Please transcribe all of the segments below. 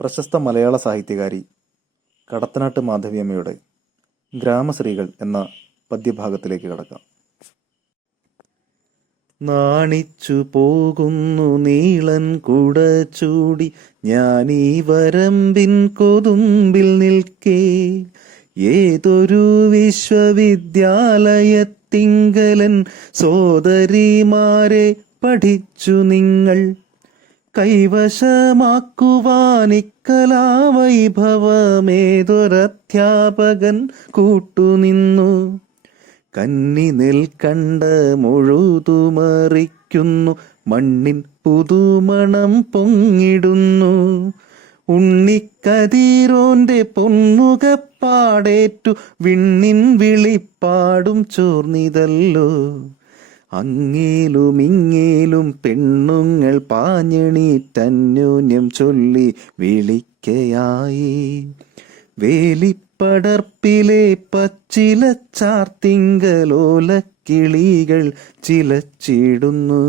പ്രശസ്ത മലയാള സാഹിത്യകാരി കടത്തനാട്ട് മാധവിയമ്മയുടെ ഗ്രാമശ്രീകൾ എന്ന പദ്യഭാഗത്തിലേക്ക് കടക്കാം. നാണിച്ചു പോകുന്നു നീളൻ കുട ചൂടി ഞാനീ വരമ്പിൻ കൊതുമ്പിൽ നിൽക്കേ. ഏതൊരു വിശ്വവിദ്യാലയത്തിങ്കലൻ സോദരിമാരെ പഠിച്ചു നിങ്ങൾ കൈവശമാക്കുവാനിക്കലാവൈഭവമേതൊരധ്യാപകൻ കൂട്ടുനിന്നു. കന്നി നിൽക്കണ്ട മുഴുതുമറിക്കുന്നു മണ്ണിൻ പുതുമണം പൊങ്ങിടുന്നു. ഉണ്ണിക്കതിരോന്റെ പൊന്നുകപ്പാടേറ്റു വിണ്ണിൻ വിളിപ്പാടും ചോർന്നിതല്ലോ. അങ്ങേലും ഇങ്ങേലും പെണ്ണുങ്ങൾ പാഞ്ഞണി തന്നൂന്യം ചൊല്ലി വിളിക്കയായി. വേലിപ്പടർപ്പിലെ പച്ചില ചാർത്തിങ്കലോല ചിലച്ചിടുന്നു.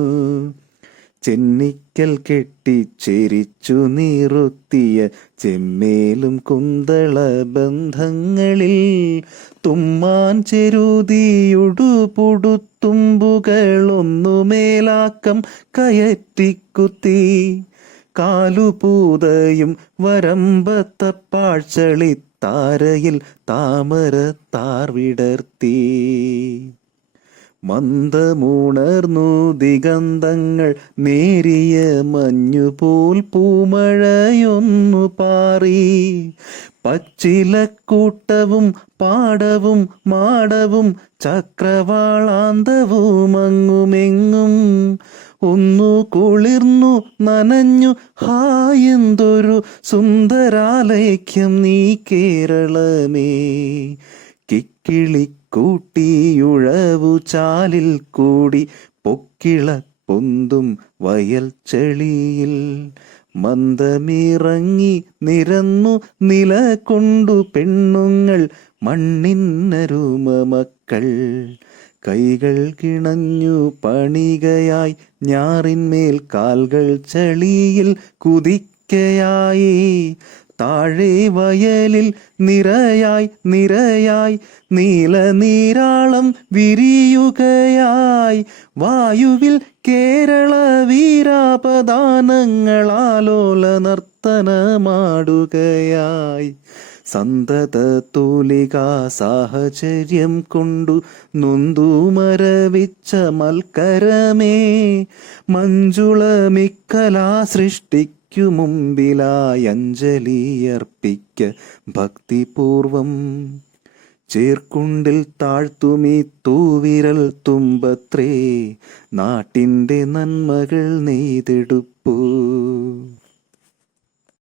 ചെന്നിക്കൽ കെട്ടി ചെരിച്ചു നീറുത്തിയ ചെമ്മേലും കുന്തള ബന്ധങ്ങളിൽ തുമ്മാൻ ചെരുതിയുടു പുടുത്തുമ്പുകളൊന്നുമേലാക്കം കയറ്റിക്കുത്തി. കാലുപൂതയും വരമ്പത്തപ്പാഴ്ചളി താരയിൽ താമര താർവിടർത്തി മന്ദമുണർന്നു ദിഗന്ധങ്ങൾ നേരിയ മഞ്ഞുപോൽ പൂമഴയൊന്നു പാറി. പച്ചിലക്കൂട്ടവും പാടവും മാടവും ചക്രവാളാന്തവും അങ്ങുമെങ്ങും ഒന്നു കുളിർന്നു നനഞ്ഞു ഹായെന്തൊരു സുന്ദരാലയ്ക്കം നീ കേരളമേ. കിക്കിളിക്കൂട്ടിയുഴവു ചാലിൽ കൂടി പൊക്കിള പൊന്തും വയൽ ചെളിയിൽ. മന്ദമിറങ്ങി നിരന്നു നില കൊണ്ടു പെണ്ണുങ്ങൾ മണ്ണിന്നരുമ മക്കൾ. കൈകൾ കിണഞ്ഞു പണികയായി ഞാറിന്മേൽ കാൽകൾ ചളിയിൽ കുതിക്കയായി. താഴെ വയലിൽ നിറയായി നിറയായി നീല നീരാളം വിരിയുകയായി. വായുവിൽ കേരള വീരാപദാനങ്ങളാലോല നർത്തനമാടുകയായി സന്തത തൂലിക സാഹചര്യം കൊണ്ടു നൊന്തു മരവിച്ച മൽക്കരമേ മഞ്ജുളമിക്കലാ സൃഷ്ടിക്കു മുമ്പിലായി അഞ്ജലിയർപ്പിക്ക ഭക്തിപൂർവം. ചേർക്കുണ്ടിൽ താഴ്ത്തുമീ തൂവിരൽ തുമ്പത്രേ നാട്ടിന്റെ നന്മകൾ നെയ്തെടുപ്പൂ.